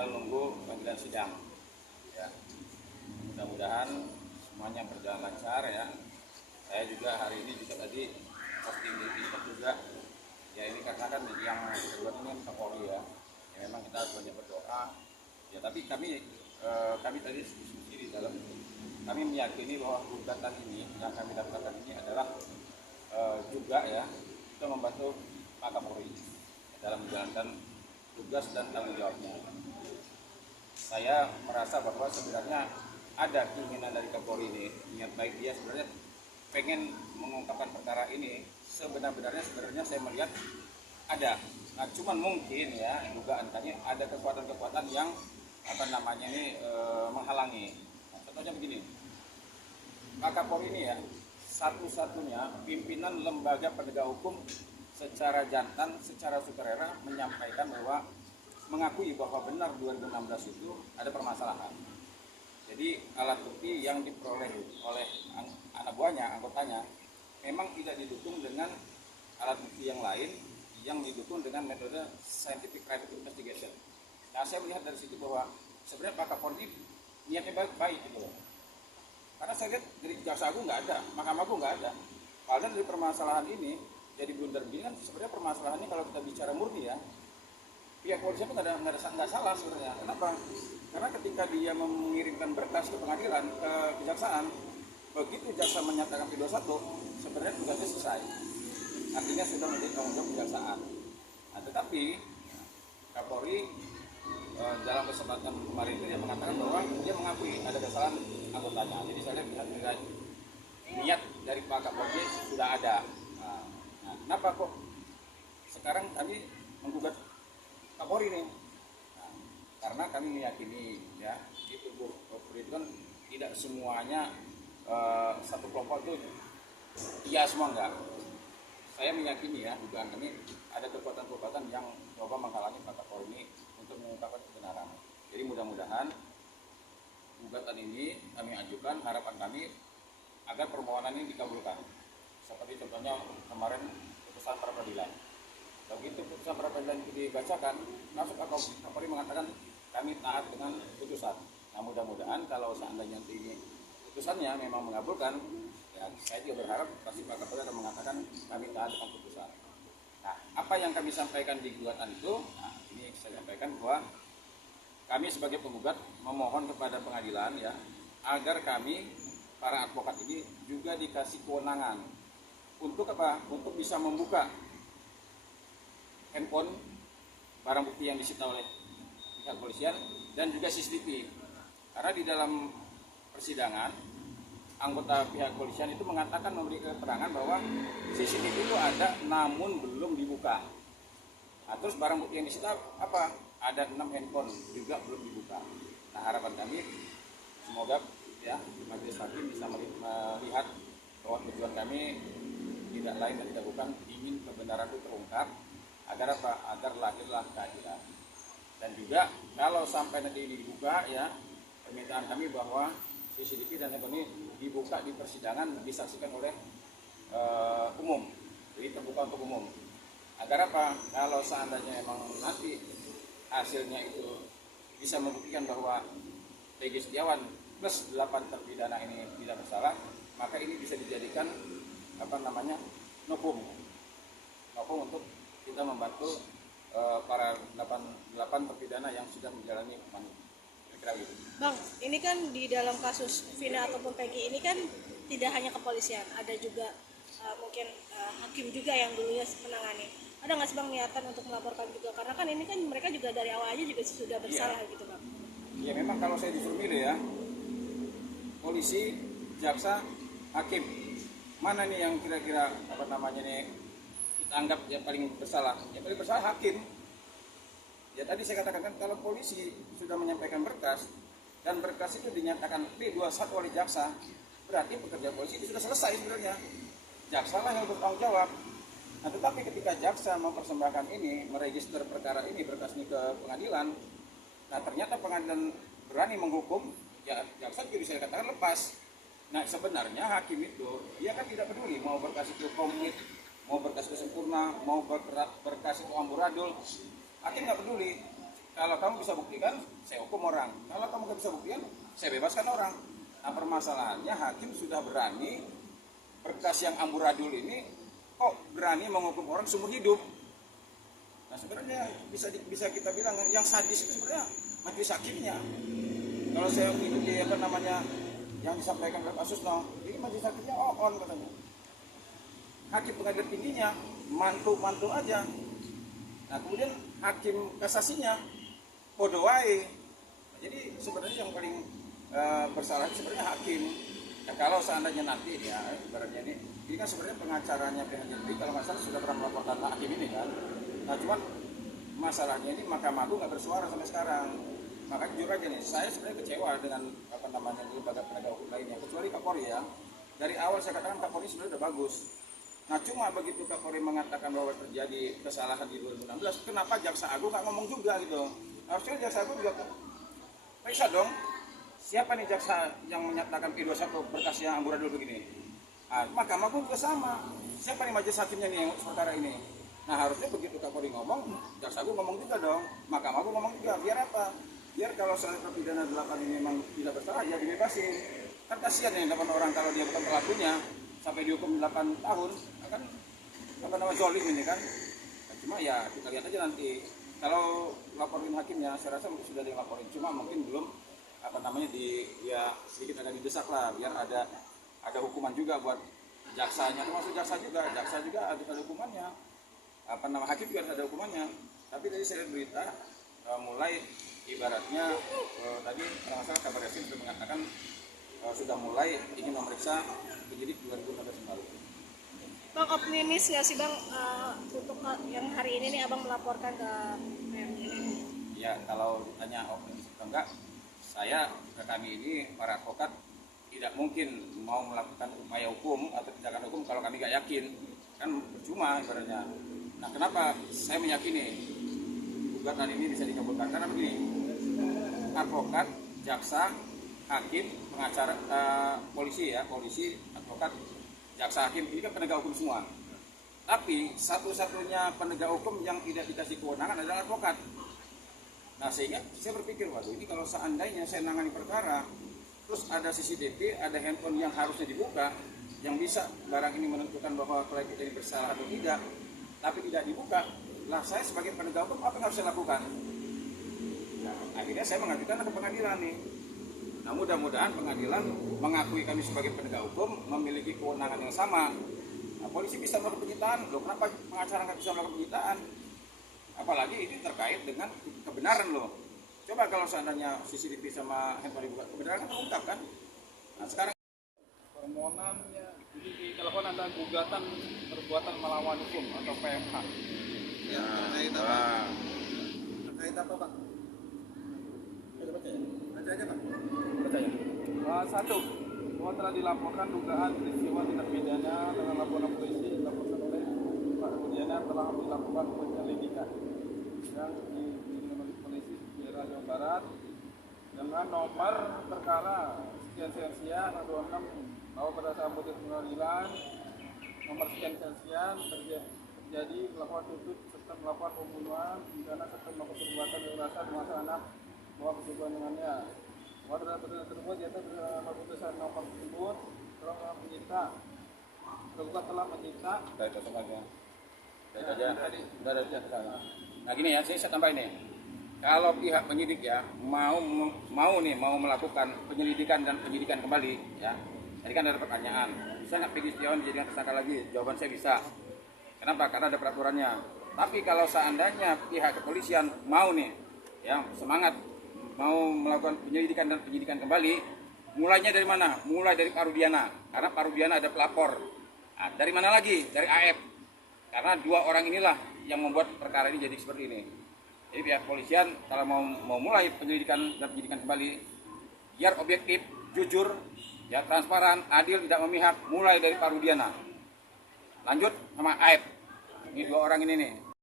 tinggal nunggu panggilan sidang. Ya, mudah-mudahan semuanya berjalan lancar ya. Saya juga hari ini juga tadi posting di TikTok juga. Ya ini karena kan yang kedua ini Kapolri ya. Ya memang kita harus banyak berdoa. Ya tapi kami tadi diskusi di dalam, kami meyakini bahwa gugatan ini yang kami daftarkan ini adalah juga ya itu membantu Pak Kapolri dalam menjalankan tugas dan tanggung jawabnya. Saya merasa bahwa sebenarnya ada keinginan dari Kapolri ini, niat baik dia sebenarnya pengen mengungkapkan perkara ini. Sebenarnya saya melihat ada. Nah, cuman mungkin ya dugaan kami ada kekuatan-kekuatan yang menghalangi. Nah, contohnya begini, Pak Kapolri ini ya satu-satunya pimpinan lembaga penegak hukum secara jantan, secara sukarela menyampaikan bahwa mengakui bahwa benar 2016 itu ada permasalahan. Jadi alat bukti yang diperoleh oleh anak buahnya, anggotanya, memang tidak didukung dengan alat bukti yang lain yang didukung dengan metode scientific crime investigation. Nah, saya melihat dari situ bahwa sebenarnya Pak Kapolri niatnya baik gitu loh. Karena saya lihat dari Jaksa Agung nggak ada, Mahkamah Agung nggak ada. Padahal dari permasalahan ini jadi blunder begini kan sebenarnya permasalahannya kalau kita bicara murni ya, pihak polisi itu nggak salah sebenarnya. Kenapa? Karena ketika dia mengirimkan berkas ke pengadilan, ke kejaksaan, begitu jaksa menyatakan P21, sebenarnya tugasnya selesai. Artinya sudah menjadi tanggung jawab kejaksaan. Nah, tetapi Kapolri dalam kesempatan kemarin itu dia mengatakan bahwa dia mengakui ada kesalahan anggotanya. Jadi saya lihat niat dari Pak Kapolri sudah ada. Nah, kenapa kok sekarang kami menggugat Kapolri ini? Nah, karena kami meyakini ya di tubuh Polri itu kan tidak semuanya satu kelompok itu iya semua enggak. Saya meyakini ya dugaan kami ada kekuatan-kekuatan yang coba menghalangi Pak Kapolri ini untuk mengungkapkan kebenaran. Jadi mudah-mudahan gugatan ini kami ajukan, harapan kami agar permohonan ini dikabulkan. Seperti contohnya kemarin putusan pra peradilan. Begitu putusan pra peradilan itu dibacakan, langsung Kapolri mengatakan kami taat dengan putusan. Nah, mudah-mudahan kalau seandainya ini putusannya memang mengabulkan, ya saya juga berharap pasti Pak Kapolri akan mengatakan kami taat dengan putusan. Nah, apa yang kami sampaikan di gugatan itu, nah ini saya sampaikan bahwa kami sebagai penggugat memohon kepada pengadilan ya agar kami para advokat ini juga dikasih kewenangan untuk apa? Untuk bisa membuka handphone barang bukti yang disita oleh pihak kepolisian dan juga CCTV. Karena di dalam persidangan anggota pihak kepolisian itu mengatakan memberi keterangan bahwa CCTV itu ada namun belum dibuka. Nah, terus barang bukti yang disita apa? Ada 6 handphone juga belum dibuka. Nah, harapan kami semoga ya majelis hakim bisa melihat bahwa tujuan kami tidak lain dan tidak bukan ingin kebenaran itu terungkap agar apa? Agar lahirlah keadilan. Dan juga kalau sampai nanti ini dibuka ya, permintaan kami bahwa CCTV dan handphone ini dibuka di persidangan disaksikan oleh umum, jadi terbuka untuk umum. Agar apa? Kalau seandainya memang nanti hasilnya itu bisa membuktikan bahwa Peggy Setiawan plus 8 terpidana ini tidak bersalah, maka ini bisa dijadikan novum untuk kita membantu para 8 terpidana yang sudah menjalani hukuman. Bang, ini kan di dalam kasus Vina ataupun Peggy ini kan tidak hanya kepolisian, ada juga mungkin hakim juga yang dulunya menangani. Ada nggak sih Bang niatan untuk melaporkan juga? Karena kan ini kan mereka juga dari awalnya juga sudah bersalah gitu Bang. Ya memang kalau saya disuruh milih ya, polisi, jaksa, hakim, mana nih yang kira-kira kita anggap yang paling bersalah? Yang paling bersalah hakim. Ya tadi saya katakan kan kalau polisi sudah menyampaikan berkas dan berkas itu dinyatakan P21 oleh jaksa, berarti pekerja polisi itu sudah selesai sebenarnya. Jaksa lah yang bertanggung jawab. Nah, tetapi ketika jaksa mempersembahkan ini, meregister perkara ini, berkas ini ke pengadilan, nah ternyata pengadilan berani menghukum, ya jaksa juga bisa dikatakan lepas. Nah sebenarnya hakim itu, dia kan tidak peduli mau berkas itu komplit, mau berkas itu sempurna, mau berkas itu amburadul, hakim nggak peduli. kalau kamu bisa buktikan, saya hukum orang. Kalau kamu nggak bisa buktikan, saya bebaskan orang. Nah permasalahannya hakim sudah berani berkas yang amburadul ini kok berani menghukum orang seumur hidup. Nah sebenarnya bisa kita bilang yang sadis itu sebenarnya majelis hakimnya. Kalau saya mengikuti yang disampaikan oleh kasus ini majelis hakimnya on katanya. Hakim pengadilan tingginya mantu aja. Nah kemudian hakim kasasinya podo wae. Jadi sebenarnya yang paling bersalah sebenarnya hakim. Ya, kalau seandainya nanti ya ibaratnya ini kan sebenarnya pengacaranya pihak Jepri kalau nggak salah sudah pernah melaporkan hakim ini kan. Nah cuman masalahnya ini Mahkamah Agung nggak bersuara sampai sekarang. Makanya jujur aja nih, saya sebenarnya kecewa dengan lembaga penegak hukum lainnya, kecuali Kapolri ya. Dari awal saya katakan Kapolri sebenarnya udah bagus. Nah cuma begitu Kapolri mengatakan bahwa terjadi kesalahan di 2016, kenapa Jaksa Agung nggak ngomong juga gitu? Harusnya Jaksa Agung juga periksa dong. Siapa nih jaksa yang menyatakan P21 berkasnya amburadul begini? Mahkamah Agung juga sama. Siapa nih majelis hakimnya nih yang perkara ini? Nah harusnya begitu Kapolri ngomong, Jaksa Agung ngomong juga dong. Mahkamah Agung ngomong juga. Biar apa? Biar kalau soal terpidana 8 ini memang tidak bersalah ya dibebasin. Kan kasihan nih 8 orang kalau dia bukan pelakunya sampai dihukum 8 tahun, kan zolim ini kan. Nah, cuma ya kita lihat aja nanti. Kalau laporin hakimnya, saya rasa mungkin sudah dilaporin. Cuma mungkin belum sedikit agak didesak lah biar ada hukuman juga buat jaksanya, termasuk jaksa juga ada hukumannya. Hakim juga ada hukumannya. Tapi tadi saya lihat berita mulai ibaratnya tadi masalah kabar Yasin sudah mengatakan sudah mulai ingin memeriksa penyidik 2016 kembali. Bang optimis nggak sih Bang untuk yang hari ini nih Abang melaporkan ke PMJ ini? Ya kalau ditanya optimis atau enggak, kami ini para advokat tidak mungkin mau melakukan upaya hukum atau tindakan hukum kalau kami nggak yakin, kan percuma ibaratnya. Nah kenapa saya meyakini gugatan ini bisa dikabulkan? Karena begini, advokat, jaksa, hakim, pengacara, polisi, advokat, jaksa, hakim ini kan penegak hukum semua. Tapi satu-satunya penegak hukum yang tidak dikasih kewenangan adalah advokat. Nah sehingga saya berpikir, waduh ini kalau seandainya saya nangani perkara, terus ada CCTV, ada handphone yang harusnya dibuka, yang bisa barang ini menentukan bahwa klien kita ini bersalah atau tidak, tapi tidak dibuka, lah saya sebagai penegak hukum apa yang harus saya lakukan? Nah, akhirnya saya mengajukan ke pengadilan nih. Nah mudah-mudahan pengadilan mengakui kami sebagai penegak hukum memiliki kewenangan yang sama. Nah, polisi bisa melakukan penyitaan, loh kenapa pengacara nggak bisa melakukan penyitaan? Apalagi ini terkait dengan kebenaran loh. Coba kalau seandainya CCTV sama handphone dibuka, kebenaran kan terungkap kan? Nah sekarang permohonannya jadi di telepon ada gugatan perbuatan melawan hukum atau PMH. Ya, terkait apa? Terkait apa, Pak? Baca aja, Pak. Satu, bahwa telah dilaporkan dugaan peristiwa tindak pidana dengan laporan polisi dilaporkan oleh Pak Rudiana telah dilakukan penyelidikan yang oleh polisi daerah Jawa Barat dengan nomor perkara sekian-sekian 26 bahwa pada saat putus pengadilan nomor sekian-sekian terjadi melakukan tutup serta melakukan pembunuhan pidana serta melakukan perbuatan kekerasan masa anak bahwa kesukuan dengannya. Bahwa terhadap tersebut di atas berdasarkan keputusan nomor tersebut telah menyita tergugat telah menyita baik aja. Udah ada jadwal. Nah gini ya, saya tambahin nih. Kalau pihak penyidik ya mau melakukan penyelidikan dan penyidikan kembali ya. Jadi kan ada pertanyaan, bisa nggak Peggy Setiawan dijadikan tersangka lagi? Jawaban saya bisa. Kenapa? Karena ada peraturannya. Tapi kalau seandainya pihak kepolisian mau nih, ya semangat mau melakukan penyelidikan dan penyidikan kembali, mulainya dari mana? Mulai dari Pak Rudiana, karena Pak Rudiana ada pelapor. Nah, dari mana lagi? Dari AF. Karena dua orang inilah yang membuat perkara ini jadi seperti ini. Jadi pihak kepolisian kalau mau mulai penyelidikan dan penyidikan kembali, biar objektif, jujur, ya transparan, adil, tidak memihak, mulai dari Pak Rudiana. Lanjut sama AF. Ini dua orang ini nih.